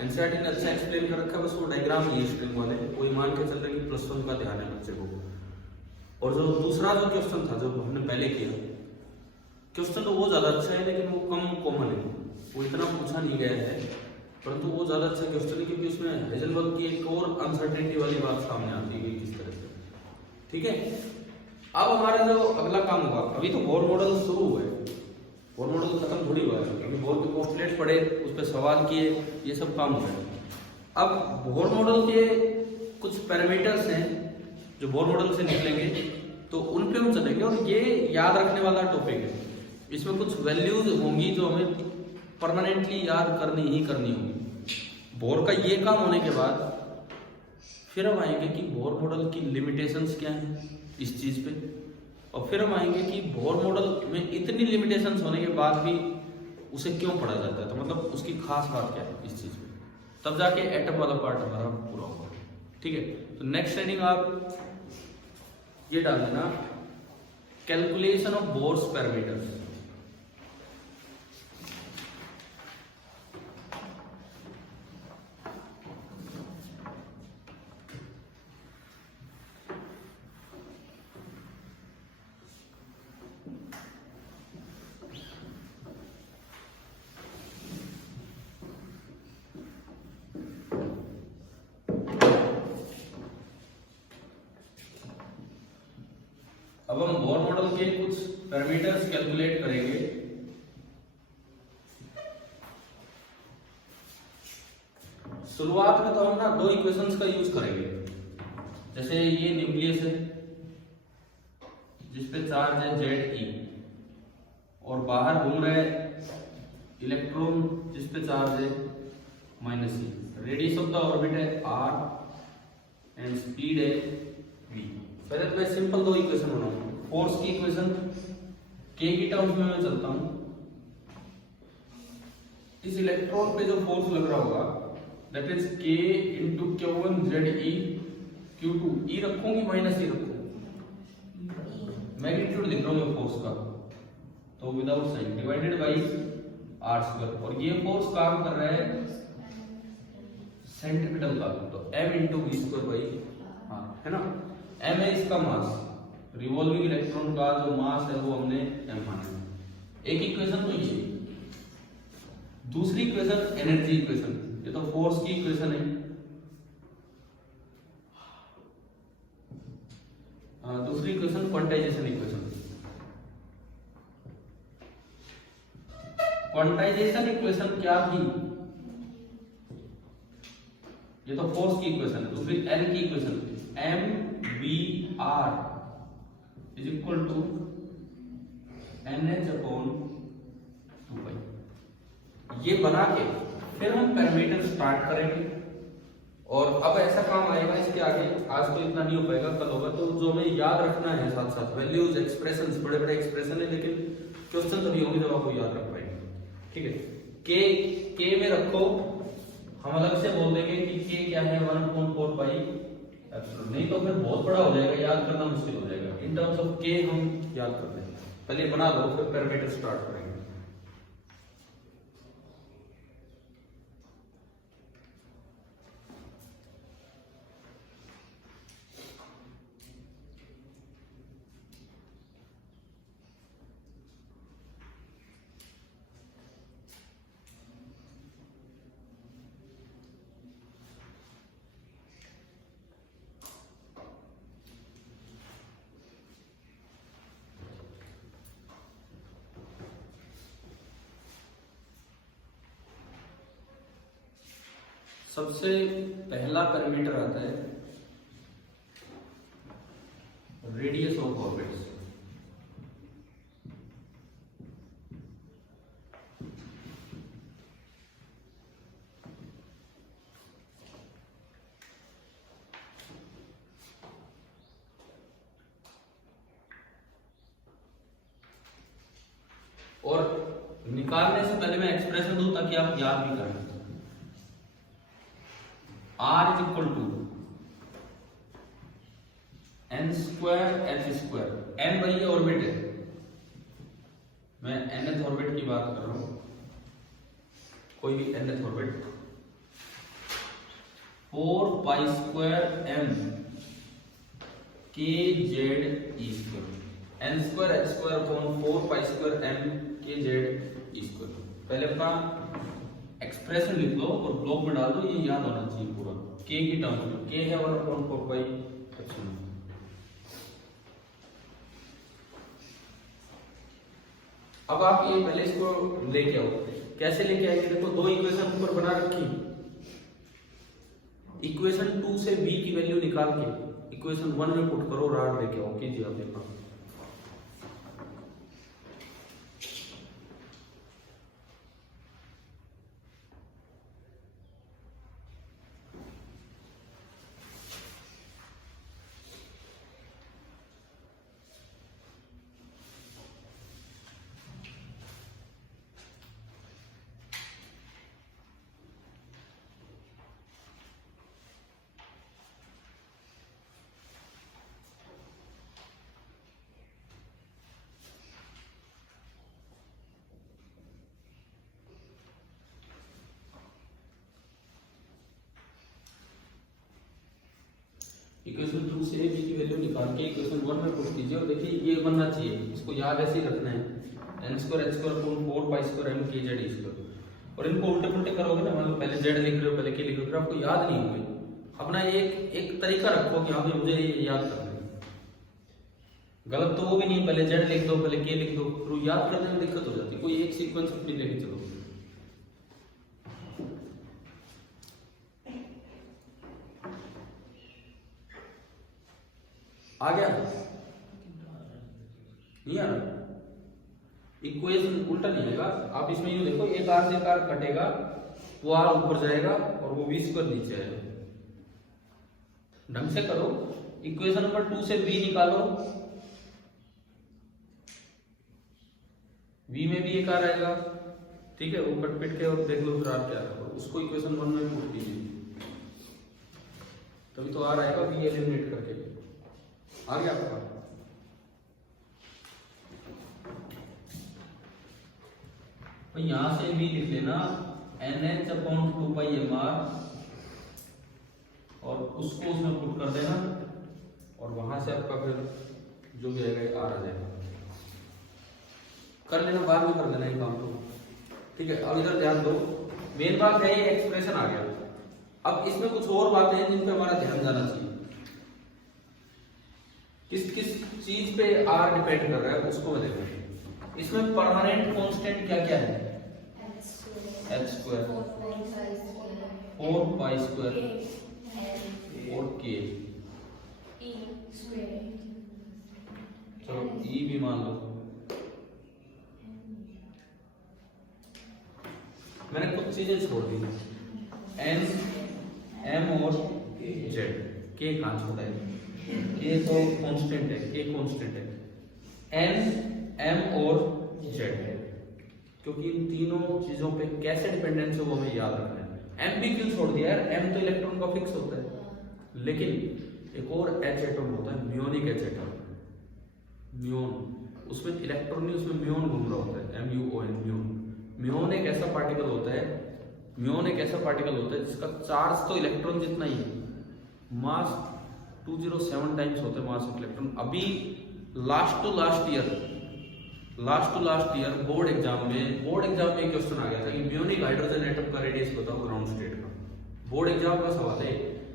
एनसीईआरटी ने अच्छा एक्सप्लेन कर रखा है, बस वो डायग्राम ये स्ट्रिंग वाले कोई मान के चल रहे कि +1 का ध्यान है बच्चे को। और जो दूसरा जो क्वेश्चन था जो हमने पहले किया क्वेश्चन, तो वो ज्यादा अच्छा है लेकिन वो कम कॉमन है, वो इतना पूछा नहीं गया है, परंतु वो ज्यादा अच्छा क्वेश्चन है क्योंकि उसमें हेजलबर्ग की एक और अनसर्टेनिटी वाली बात सामने आती है किस तरह से। ठीक है, अब हमारा जो अगला काम होगा, अभी तो बोर मॉडल शुरू हुआ है, बोर मॉडल खत्म थोड़ी हुआ है, अभी बोर के पोस्टलेट पढ़े, उस पर सवाल किए, ये सब काम हो गया। अब बोर मॉडल के कुछ पैरामीटर्स हैं जो बोर मॉडल से निकलेंगे, तो उन पे हम चलेंगे और ये याद रखने वाला टॉपिक है। इसमें कुछ वैल्यूज होंगी जो हमें परमानेंटली याद करनी ही करनी होगी। बोर का ये काम होने के बाद फिर हम आएंगे कि बोर मॉडल की लिमिटेशंस क्या हैं इस चीज पे, और फिर हम आएंगे कि बोर मॉडल में इतनी लिमिटेशंस होने के बाद भी उसे क्यों पढ़ा जाता है, तो मतलब उसकी खास बात क्या है इस चीज में, तब जाके एटम वाला पार्ट हमारा पूरा होगा। ठीक है, तो नेक्स्ट हेडिंग आप ये डाल देना, कैलकुलेशन ऑफ बोर्स पैरामीटर्स। अब हम बोर मॉडल के कुछ पैरामीटर्स कैलकुलेट करेंगे। शुरुआत में तो हम ना दो इक्वेशंस का यूज करेंगे, जैसे ये न्यूक्लियस है जिसपे चार्ज है Ze और बाहर घूम रहे इलेक्ट्रॉन जिसपे चार्ज है -e, radius of the orbit है r एंड स्पीड है v। पहले तो मैं सिंपल दो इक्वेशन बनाऊंगा। फोर्स की इक्वेशन k की टर्म्स में मैं चलता हूं, इस इलेक्ट्रॉन पे जो फोर्स लग रहा होगा that is k into Q1 Ze Q2, e रखूंगी -e रखूं, मैग्नीट्यूड लिख रहा हूं मैं फोर्स का, तो without sign divided by r², और ये फोर्स काम कर रहा है सेंट्रीपिटल का, तो m इंटू v² है ना। m है इसका मास, रिवॉल्विंग इलेक्ट्रॉन का जो मास है वो हमने m माना। एक इक्वेशन तो ये, दूसरी इक्वेशन एनर्जी इक्वेशन, ये तो फोर्स की इक्वेशन है। दूसरी equation quantization equation. Quantization equation क्या थी, ये तो फोर्स की इक्वेशन है, दूसरी एन की equation mvr is equal to nh/2π। ये बना के फिर हम पैरामीटर स्टार्ट करेंगे, और अब ऐसा काम आएगा इसके आगे, आज तो इतना नहीं हो पाएगा, कल होगा, तो जो हमें याद रखना है साथ साथ वैल्यूज, एक्सप्रेशंस, बड़े बड़े एक्सप्रेशन है, लेकिन क्वेश्चन तो नहीं होंगे जब आपको याद रख पाएंगे। ठीक है, के में रखो, हम अलग से बोल देंगे कि के क्या है 1/4π, नहीं तो फिर बहुत बड़ा हो जाएगा, याद करना मुश्किल हो जाएगा। इन टर्म्स ऑफ के हम याद करते हैं, पहले बना दो फिर पैरामीटर स्टार्ट करेंगे। सबसे पहला पैरामीटर आता है रेडियस ऑफ ऑर्बिट्स। और निकालने से पहले मैं एक्सप्रेशन दूं ताकि आप याद भी करें। r is equal to n square h square. n भाई ये ऑर्बिट है, मैं nth ऑर्बिट की बात कर रहा हूं, कोई भी nth orbit, 4 pi square m k z e square, n square h square upon 4 pi square m k z e square. पहले अपना एक्सप्रेशन लिख लो और ब्लॉक में डाल दो, ये याद होना चाहिए पूरा। k की टर्म में k है 1/4 पाई एप्सिलॉन। अब आप ये पहले इसको लेके आओ, कैसे लेके आएंगे? देखो दो इक्वेशन ऊपर बना रखी, इक्वेशन 2 से b की वैल्यू निकाल के इक्वेशन 1 में पुट करो, राड लेके आओ, कीजिए आप देखो। इक्वेशन 2 से b की वैल्यू निकाल के इक्वेशन 1 में पुट कीजिए और देखिए ये बनना चाहिए, इसको याद ऐसे ही रखना है, n square h square upon 4 pi square m k z e square. और इनको उल्टे पुल्टे करोगे ना, मतलब पहले z लिख रहे हो पहले k लिख रहे हो, आपको याद नहीं होंगे। अपना एक तरीका रखो कि हाँ भाई मुझे ये याद करना है, गलत तो वो भी नहीं, पहले z लिख दो पहले k लिख दो, फिर याद करने में दिक्कत हो जाती है। कोई एक सीक्वेंस अपनी लेके चलो। आ गया? नहीं आ रहा? इक्वेशन उल्टा नहीं आएगा, आप इसमें यूं देखो, एक आर से एक आर कटेगा, वो आर ऊपर जाएगा और वो v स्क्वायर नीचे आएगा। ढंग से करो, इक्वेशन नंबर 2 से v निकालो, v में भी एक आर आएगा, ठीक है, वो कट पिट के और देख लो फिर आर क्या आएगा, उसको इक्वेशन 1 में पुट कीजिए, तभी तो आर आएगा v एलिमिनेट करके। आ गया आपका? तो यहां से भी लिख लेना NH अपॉन 2 पाई mr और उसको उसमें पुट कर देना और वहां से आपका फिर जो भी आएगा आ जाएगा। कर लेना, बाद में कर देना ये काम तो, ठीक है। अब इधर ध्यान दो, मेन बात है ये एक्सप्रेशन आ गया। अब इसमें कुछ और बातें हैं जिन पे हमारा ध्यान जाना चाहिए। किस किस चीज पे आर डिपेंड कर रहा है उसको मैं देखूं। इसमें परमानेंट कांस्टेंट क्या क्या है? h स्क्वायर, 4 पाई स्क्वायर और k, चलो e भी मान लो। मैंने कुछ चीजें छोड़ दी, n m और z, k कहां छोड़ा है? k तो कांस्टेंट है, k कांस्टेंट है, n m और z है, क्योंकि इन तीनों चीजों पे कैसे डिपेंडेंस है वो हमें याद रखना है। m भी क्यों छोड़ दिया यार? m तो इलेक्ट्रॉन का फिक्स होता है, लेकिन एक और h एटम होता है, म्योनिक h एटम, म्योन, उसमें इलेक्ट्रॉन नहीं, उसमें म्योन घूम रहा होता है, MUON, म्योन। म्योन एक ऐसा पार्टिकल होता है, म्योन एक ऐसा पार्टिकल होता है जिसका चार्ज तो इलेक्ट्रॉन जितना ही है, मास 207 टाइम्स होते हैं मास ऑफ इलेक्ट्रॉन। अभी last to last year board exam में क्वेश्चन आ गया था कि म्योनिक हाइड्रोजन एटम का रेडियस बताओ ग्राउंड स्टेट का। बोर्ड एग्जाम का सवाल है,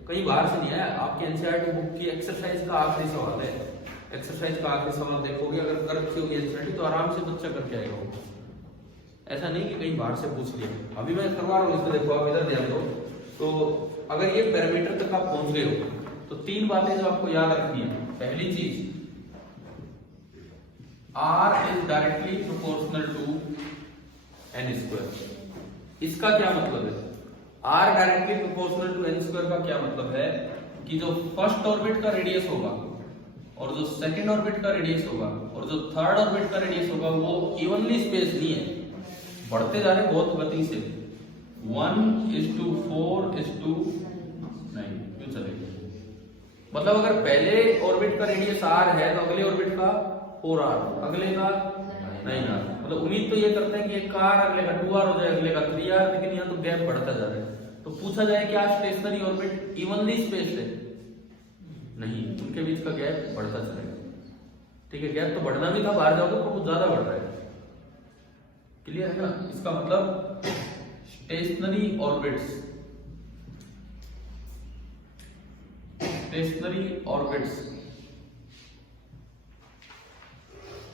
कहीं बाहर से नहीं आया, आपके एनसीईआरटी बुक की एक्सरसाइज का आखिरी सवाल है। एक्सरसाइज का आखिरी सवाल देखोगे, अगर कर रखी होगी एनसीईआरटी तो आराम से बच्चा करके आएगा वो, ऐसा नहीं कि कहीं बाहर से पूछ लिया। अभी मैं करवा रहा हूँ इसको, देखो आप इधर ध्यान दो। तो अगर ये पैरामीटर तक आप पहुंच गए हो तो तीन बातें जो आपको याद रखनी है। पहली चीज, R is directly proportional to n square. इसका क्या मतलब है? R directly proportional to n square का क्या मतलब है कि जो फर्स्ट ऑर्बिट का रेडियस होगा और जो सेकंड ऑर्बिट का रेडियस होगा और जो थर्ड ऑर्बिट का रेडियस होगा वो इवनली स्पेस नहीं है, बढ़ते जा रहे बहुत गति से, 1:4:3 क्यों चलेगी? मतलब अगर पहले ऑर्बिट का रेडियस r है तो अगले ऑर्बिट का 4r, अगले का नहीं r। मतलब उम्मीद तो ये करते हैं कि एक का r अगले का 2r हो जाए, अगले का 3r, लेकिन यहाँ तो गैप बढ़ता जा रहा है। तो पूछा जाए क्या स्टेशनरी ऑर्बिट इवनली स्पेस्ड है? नहीं, उनके बीच का गैप बढ़ता चलेगा। ठीक है, गैप तो बढ़ना भी था, बाहर जाओगे तो बहुत ज्यादा बढ़ रहा है। क्लियर है ना? इसका मतलब stationary orbits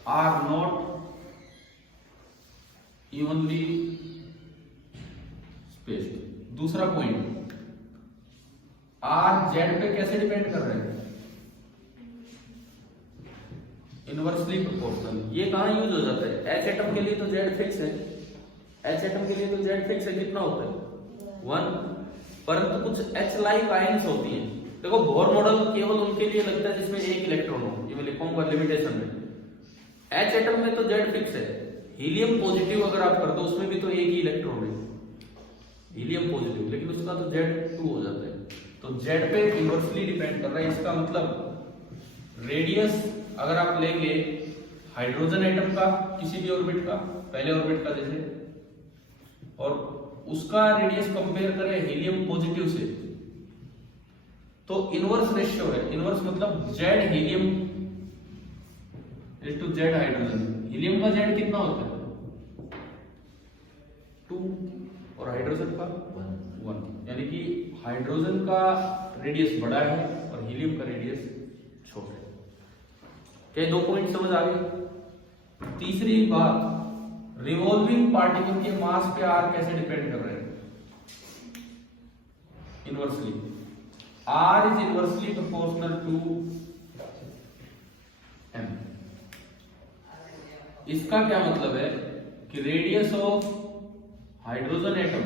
are not evenly spaced. दूसरा पॉइंट, आर जेड पे कैसे डिपेंड कर रहे हैं? Inversely proportional. ये कहां यूज हो जाता है? एच एटम के लिए तो जेड फिक्स है, एच एटम के लिए तो जेड फिक्स है, कितना होता है 1, परंतु कुछ एच लाइक आयंस होती हैं। देखो बोर मॉडल केवल उनके लिए लगता है जिसमें एक इलेक्ट्रॉन हो, ये मैं लिखूंगा लिमिटेशन में। एच एटम में तो जेड फिक्स है। हीलियम पॉजिटिव अगर आप कर दो उसमें भी तो एक ही इलेक्ट्रॉन है, हीलियम पॉजिटिव, लेकिन उसका तो Z2 हो जाता है। तो Z पे इनवर्सली डिपेंड कर रहा है। इसका मतलब रेडियस अगर आप लेंगे हाइड्रोजन एटम का किसी भी ऑर्बिट का, पहले ऑर्बिट का जैसे, और उसका रेडियस कंपेयर करें हीलियम पॉजिटिव से, तो इनवर्स रेशियो है। इनवर्स मतलब Z helium to Z hydrogen. Helium का Z कितना होता है 2 और हाइड्रोजन का 1, यानी कि हाइड्रोजन का रेडियस बड़ा है और हीलियम का रेडियस छोटा है। क्या 2 पॉइंट समझ आ गए? तीसरी बात, रिवॉल्विंग पार्टिकल के मास पे आर कैसे डिपेंड कर रहे हैं? Inversely, R is inversely proportional to M. इसका क्या मतलब है कि radius of hydrogen atom,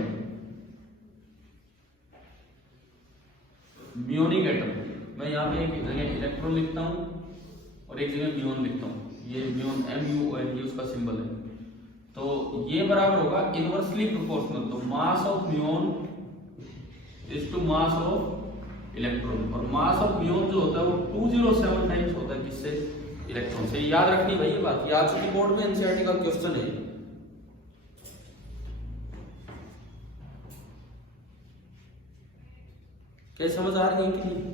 muonic atom, मैं यहां पे एक जगह इलेक्ट्रॉन लिखता हूं और एक जगह म्योन लिखता हूं, ये म्योन MUON ये उसका सिंबल है, तो ये बराबर होगा इनवर्सली प्रोपोर्शनल। तो mass of muon is to mass of electron, और मास ऑफ म्योन जो होता है वो 207 टाइम्स होता है किससे? इलेक्ट्रॉन से। याद रखनी भाई ये बात, ये आ चुकी बोर्ड में, एनसीईआरटी का क्वेश्चन है। क्या समझ आ रही है कि नहीं?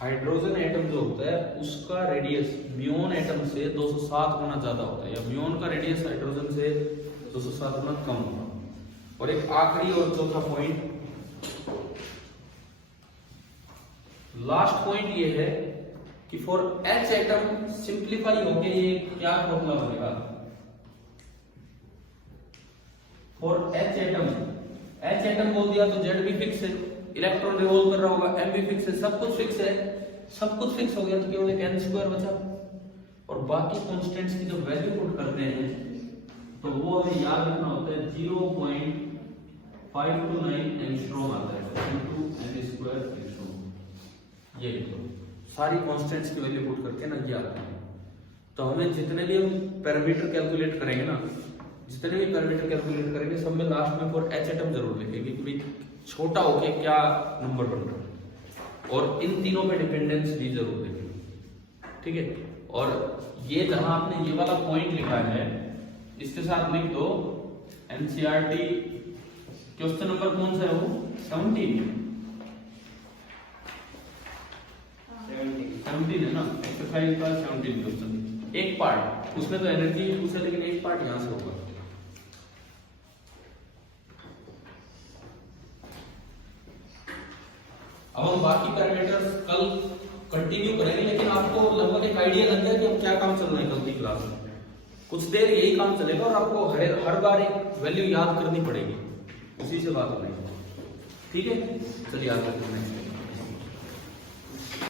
हाइड्रोजन एटम जो होता है उसका रेडियस म्योन एटम से 207 गुना ज्यादा होता है, या म्योन का रेडियस हाइड्रोजन से 207 गुना कम होगा। और एक आखिरी और चौथा पॉइंट, लास्ट पॉइंट ये है कि फॉर एच एटम सिंप्लीफाई होके ये क्या फॉर्मूला बनेगा? फॉर एच एटम बोल दिया तो जेड भी फिक्स है, इलेक्ट्रॉन रिवॉल्व कर रहा होगा, एम भी फिक्स है, सब कुछ फिक्स है। सब कुछ फिक्स हो गया तो केवल एक n स्क्वायर बचा, और बाकी कांस्टेंट्स की जो वैल्यू पुट करते हैं तो वो हमें याद रखना होता है 0.529 एंगस्ट्रॉम आता है इनटू n स्क्वायर एंगस्ट्रॉम। ये लिखो, सारी कांस्टेंट्स की वैल्यू पुट करके ना ये आता है। तो हमें जितने भी हम पैरामीटर कैलकुलेट करेंगे ना, जितने भी पैरामीटर कैलकुलेट करेंगे सब में लास्ट में फॉर एच एटम जरूर लिखेंगे कि भाई छोटा होके क्या नंबर बन रहा है, और इन तीनों पे डिपेंडेंस भी जरूर लिखेंगे। ठीक है, और ये जहां आपने ये वाला पॉइंट लिखा है इसके साथ लिख दो एनसीईआरटी क्वेश्चन नंबर कौन सा है वो 17 है ना, एक्सरसाइज का 17 क्वेश्चन, एक पार्ट उसमें तो एनर्जी पूछे लेकिन एक पार्ट यहां से होगा। अब हम बाकी पैरामीटर्स कल कंटिन्यू करेंगे, लेकिन आपको लगभग एक आइडिया लग गया कि अब क्या काम चल रहा है कल की क्लास में। कुछ देर यही काम चलेगा और आपको हर बार एक वैल्यू याद करनी पड़ेगी, उसी से बात हो रही है। ठीक है, चलिए आगे बढ़ते हैं।